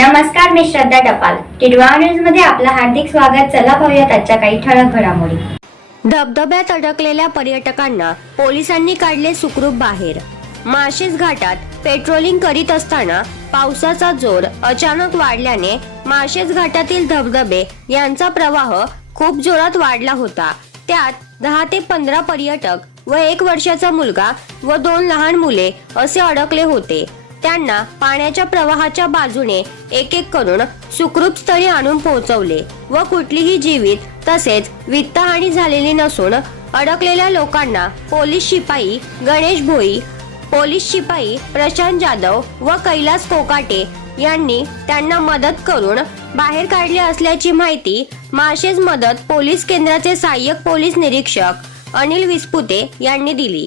नमस्कार मी श्रद्धा टपाल. टिडवा न्यूजमध्ये आपलं हार्दिक स्वागत. चला पाहूयात आजच्या काही ठळक घडामोडी. धबधब्यात अडकलेल्या पर्यटकांना पोलिसांनी काढले सुखरूप बाहेर. माळशेज घाटात पेट्रोलिंग करीत असताना पावसाचा जोर अचानक वाढल्याने माळशेज घाटातील धबधबे यांचा प्रवाह खूप जोरात वाढला होता. त्यात दहा ते पंधरा पर्यटक व एक वर्षाचा मुलगा व दोन लहान मुले असे अडकले होते. त्यांना पाण्याच्या प्रवाहाच्या बाजूने एक एक करून सुखरूप स्थळी आणून पोहोचवले व कुठलीही जीवित तसेच वित्तहानी झालेली नसून अडकलेल्या लोकांना पोलीस शिपाई गणेश भोई पोलीस शिपाई प्रशांत जाधव व कैलास कोकाटे यांनी त्यांना मदत करून बाहेर काढले असल्याची माहिती माशेज मदत पोलीस केंद्राचे सहाय्यक पोलीस निरीक्षक अनिल विस्पुते यांनी दिली.